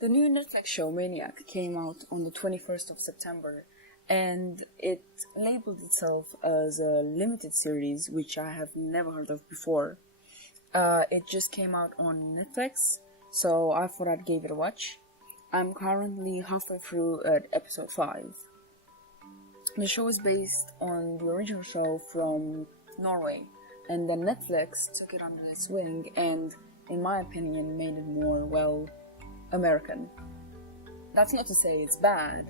The new Netflix show Maniac came out on the 21st of September, and it labeled itself as a limited series, which I have never heard of before. It just came out on Netflix, so I thought I'd give it a watch. I'm currently halfway through at episode 5. The show is based on the original show from Norway, and then Netflix took it under its wing and, in my opinion, made it more, American. That's not to say it's bad.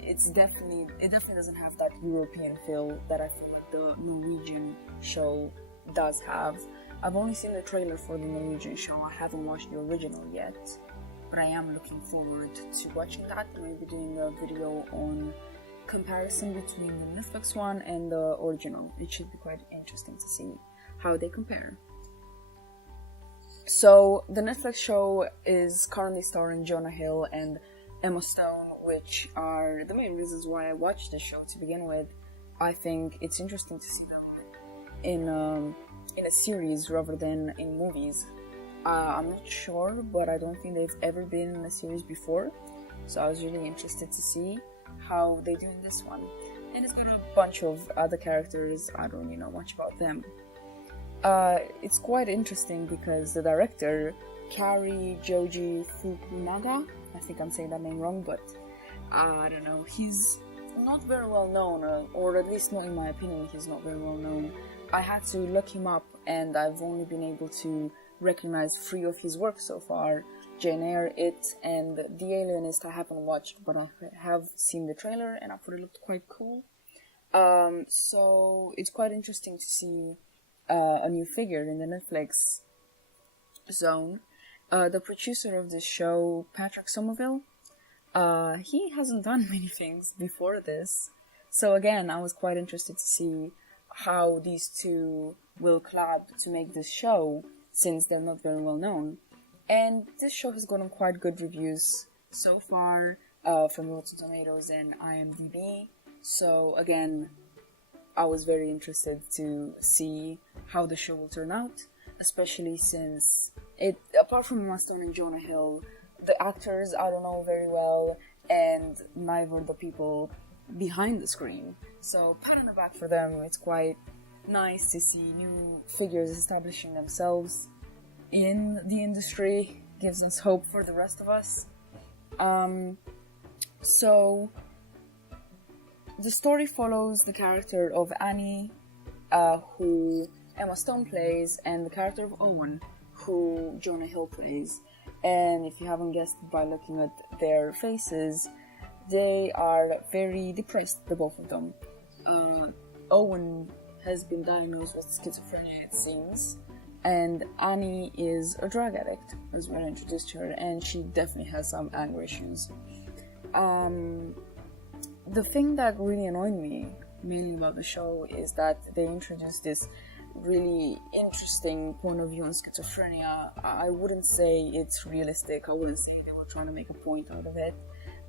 It definitely doesn't have that European feel that I feel like the Norwegian show does have. I've only seen the trailer for the Norwegian show. I haven't watched the original yet, but I am looking forward to watching that and maybe doing a video on comparison between the Netflix one and the original. It should be quite interesting to see how they compare. So, the Netflix show is currently starring Jonah Hill and Emma Stone, which are the main reasons why I watched the show to begin with. I think it's interesting to see them in a series rather than in movies. I'm not sure, but I don't think they've ever been in a series before, so I was really interested to see how they do in this one. And it's got a bunch of other characters. I don't really know much about them. It's quite interesting because the director, Kari Joji Fukunaga, I think I'm saying that name wrong, but I don't know, he's not very well known, or at least not in my opinion, he's not very well known. I had to look him up, and I've only been able to recognize 3 of his work so far: Jane Eyre, It, and The Alienist. I haven't watched, but I have seen the trailer, and I thought it looked quite cool. So it's quite interesting to see a new figure in the Netflix zone. The producer of this show, Patrick Somerville, he hasn't done many things before this. So again, I was quite interested to see how these two will collab to make this show, since they're not very well known. And this show has gotten quite good reviews so far from Rotten Tomatoes and IMDb. So again, I was very interested to see how the show will turn out, especially since apart from Emma Stone and Jonah Hill, the actors I don't know very well, and neither the people behind the screen. So pat on the back for them. It's quite nice to see new figures establishing themselves in the industry. Gives us hope for the rest of us. So the story follows the character of Annie, who Emma Stone plays, and the character of Owen, who Jonah Hill plays. And if you haven't guessed by looking at their faces, they are very depressed, the both of them. Owen has been diagnosed with schizophrenia, it seems, and Annie is a drug addict, as we're introduced to her, and she definitely has some anger issues. The thing that really annoyed me mainly about the show is that they introduced this really interesting point of view on schizophrenia. I wouldn't say it's realistic, I wouldn't say they were trying to make a point out of it,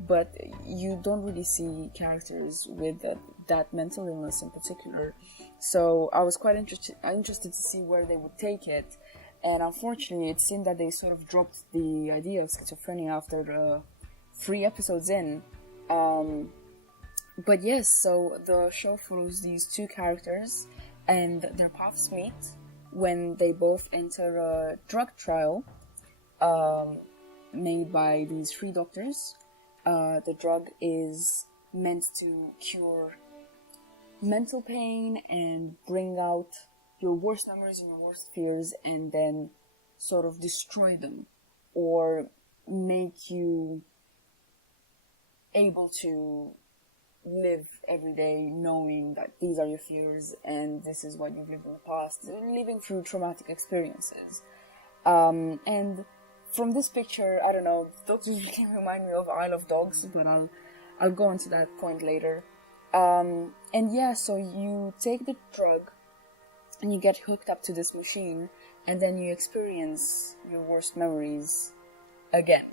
but you don't really see characters with that mental illness in particular. So I was quite interested to see where they would take it, and unfortunately it seemed that they sort of dropped the idea of schizophrenia after 3 episodes in. But yes, so the show follows these 2 characters, and their paths meet when they both enter a drug trial made by these 3 doctors. The drug is meant to cure mental pain and bring out your worst memories and your worst fears, and then sort of destroy them, or make you able to live every day knowing that these are your fears and this is what you've lived in the past, living through traumatic experiences. And from this picture, I don't know, dogs usually remind me of Isle of Dogs, but I'll go into that point later. And yeah, so you take the drug and you get hooked up to this machine, and then you experience your worst memories again.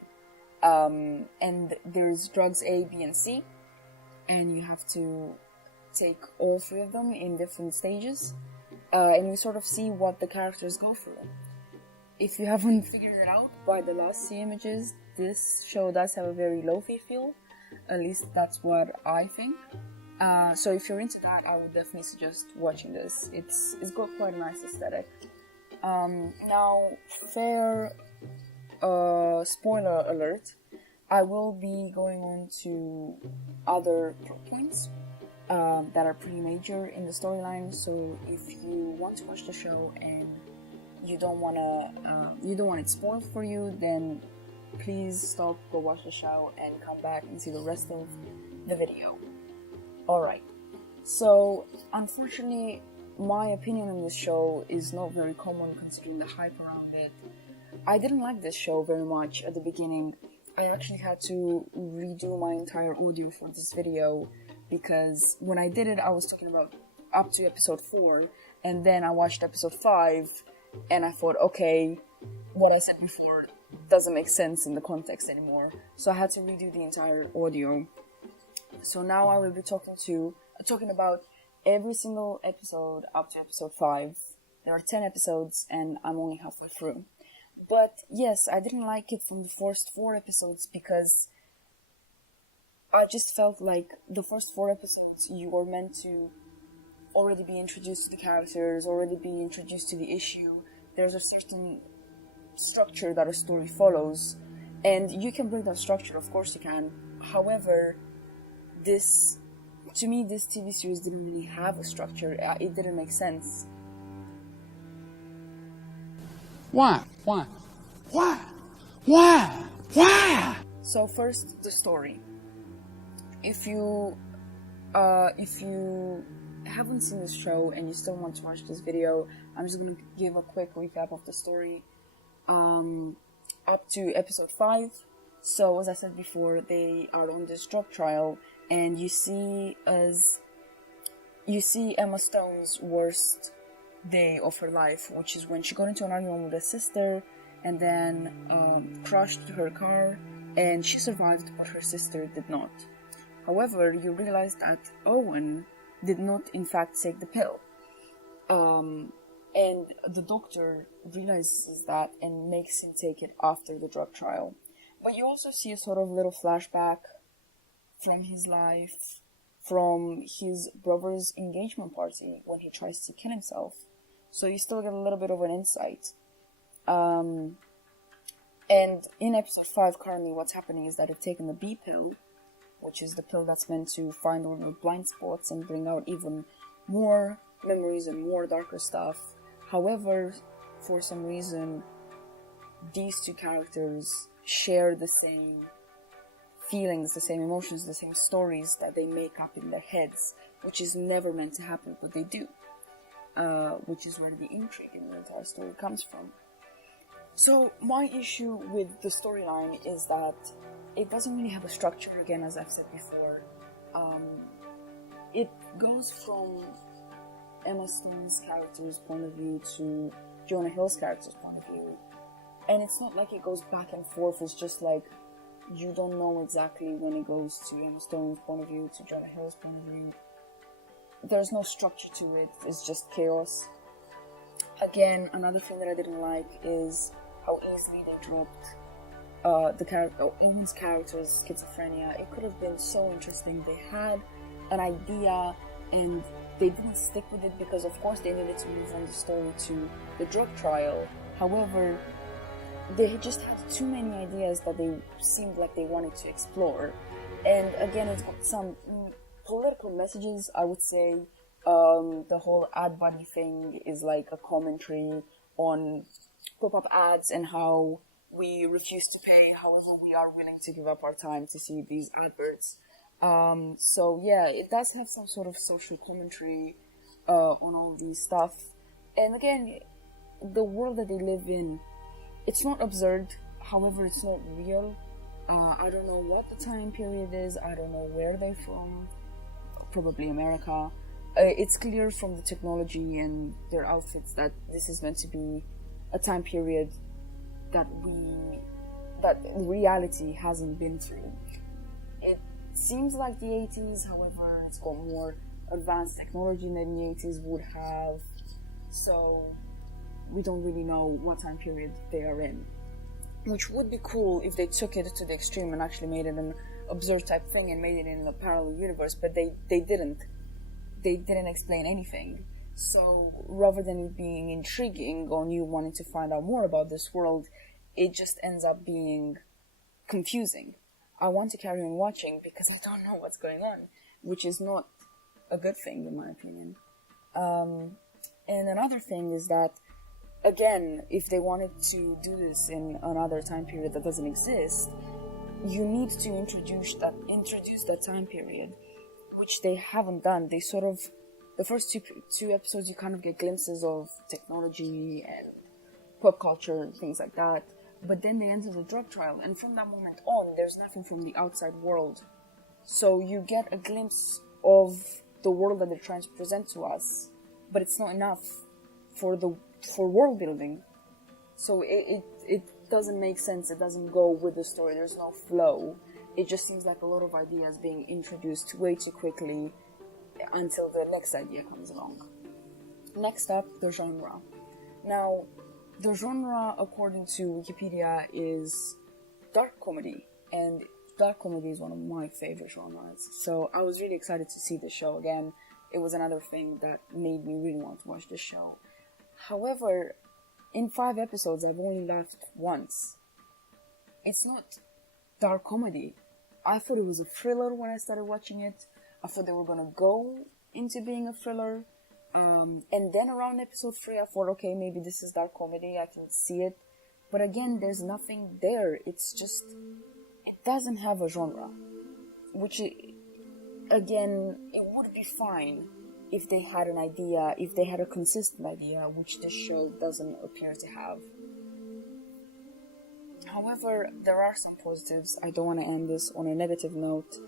And there's drugs A, B, and C, and you have to take all 3 of them in different stages, and we sort of see what the characters go through. if you haven't figured it out by the last few images, this show does have a very lo-fi feel. At least that's what I think. So if you're into that, I would definitely suggest watching this. It's got quite a nice aesthetic. Now, fair spoiler alert, I will be going on to other plot points that are pretty major in the storyline. So if you want to watch the show and you don't want it spoiled for you, then please stop, go watch the show, and come back and see the rest of the video. Alright, so unfortunately, my opinion on this show is not very common considering the hype around it. I didn't like this show very much at the beginning. I actually had to redo my entire audio for this video because when I did it, I was talking about up to episode 4, and then I watched episode 5, and I thought, okay, what I said before doesn't make sense in the context anymore. So I had to redo the entire audio. So now I will be talking about every single episode up to episode 5. There are 10 episodes and I'm only halfway through. But yes, I didn't like it from the first 4 episodes because I just felt like the first 4 episodes you were meant to already be introduced to the characters, already be introduced to the issue. There's a certain structure that a story follows, and you can bring that structure, of course you can. However, to me, this TV series didn't really have a structure. It didn't make sense. Why? So first, the story. If you haven't seen this show and you still want to watch this video, I'm just gonna give a quick recap of the story up to episode 5. So as I said before, they are on this drug trial, and you see Emma Stone's worst day of her life, which is when she got into an argument with her sister and then crashed her car, and she survived but her sister did not. However, you realize that Owen did not in fact take the pill, and the doctor realizes that and makes him take it after the drug trial. But you also see a sort of little flashback from his life, from his brother's engagement party when he tries to kill himself. So you still get a little bit of an insight. And in episode 5, currently what's happening is that they've taken the B pill, which is the pill that's meant to find all your blind spots and bring out even more memories and more darker stuff. However, for some reason, these two characters share the same feelings, the same emotions, the same stories that they make up in their heads, which is never meant to happen, but they do. Which is where the intrigue in the entire story comes from. So, my issue with the storyline is that it doesn't really have a structure, again, as I've said before. It goes from Emma Stone's character's point of view to Jonah Hill's character's point of view. And it's not like it goes back and forth, it's just like you don't know exactly when it goes to Emma Stone's point of view to Jonah Hill's point of view. There's no structure to it, it's just chaos. Again, another thing that I didn't like is how easily they dropped Owen's character's schizophrenia. It could have been so interesting. They had an idea and they didn't stick with it because of course they needed to move on the story to the drug trial. However, they just had too many ideas that they seemed like they wanted to explore. And again, it's got some political messages, I would say. The whole ad buddy thing is like a commentary on pop-up ads and how we refuse to pay, however we are willing to give up our time to see these adverts. So yeah, it does have some sort of social commentary on all these stuff. And again, the world that they live in, it's not absurd, however it's not real. I don't know what the time period is, I don't know where they're from, probably America. It's clear from the technology and their outfits that this is meant to be a time period that reality hasn't been through. It seems like the 80s, however, it's got more advanced technology than the 80s would have. So we don't really know what time period they are in. Which would be cool if they took it to the extreme and actually made it an absurd type thing and made it in a parallel universe, but they didn't. They didn't explain anything. So rather than it being intriguing or you wanting to find out more about this world, it just ends up being confusing. I want to carry on watching because I don't know what's going on, which is not a good thing in my opinion. And another thing is that, again, if they wanted to do this in another time period that doesn't exist, you need to introduce that time period, which they haven't done. They sort of, the first two episodes, you kind of get glimpses of technology and pop culture and things like that. But then they enter the drug trial, and from that moment on, there's nothing from the outside world. So you get a glimpse of the world that they're trying to present to us, but it's not enough for world building. So it doesn't make sense. It doesn't go with the story. There's no flow. It just seems like a lot of ideas being introduced way too quickly until the next idea comes along. Next up, the genre. Now, the genre, according to Wikipedia, is dark comedy, and dark comedy is one of my favorite genres. So I was really excited to see the show again. It was another thing that made me really want to watch the show. However, in 5 episodes, I've only laughed once. It's not dark comedy. I thought it was a thriller when I started watching it. I thought they were gonna go into being a thriller. And then around episode 3, I thought, okay, maybe this is dark comedy, I can see it. But again, there's nothing there. It's just, it doesn't have a genre. Which, again, it would be fine if they had an idea, if they had a consistent idea, which this show doesn't appear to have. However, there are some positives. I don't want to end this on a negative note.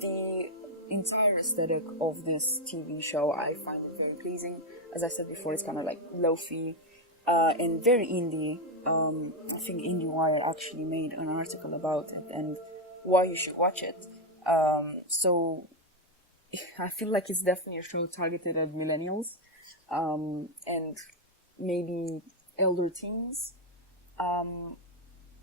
The entire aesthetic of this TV show, I find it very pleasing. As I said before, it's kind of like lo-fi and very indie. I think IndieWire actually made an article about it and why you should watch it. So I feel like it's definitely a show targeted at millennials and maybe elder teens.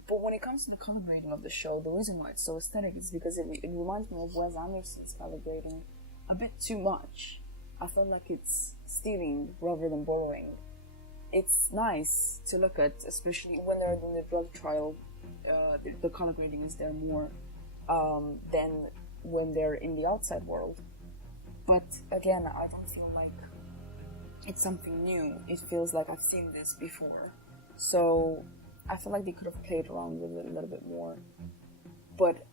But when it comes to the color grading of the show, the reason why it's so aesthetic is because it reminds me of Wes Anderson's color grading a bit too much. I feel like it's stealing rather than borrowing. It's nice to look at, especially when they're in the drug trial. The color grading is there more than when they're in the outside world. But again, I don't feel like it's something new. It feels like I've seen this before. So I feel like they could have played around with it a little bit more. But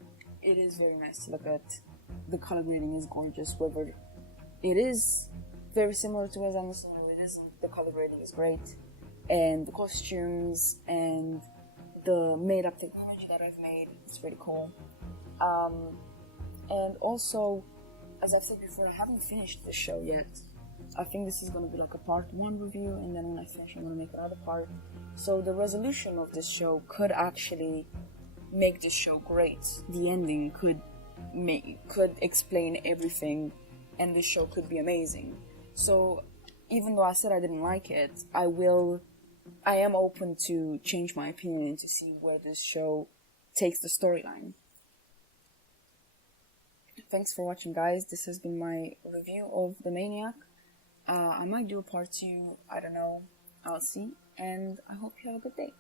it is very nice to look at. The color grading is gorgeous. Whether it is very similar to Wes Anderson or it isn't, the color grading is great. And the costumes and the made-up technology that I've made, it's pretty cool. And also, as I've said before, I haven't finished the show yet. I think this is going to be like a part 1 review, and then when I finish, I'm going to make another part. So the resolution of this show could actually make the show great. The ending could explain everything, and this show could be amazing. So even though I said I didn't like it, I am open to change my opinion and to see where this show takes the storyline. Thanks for watching, guys. This has been my review of the Maniac. I might do a part 2, I don't know, I'll see, and I hope you have a good day.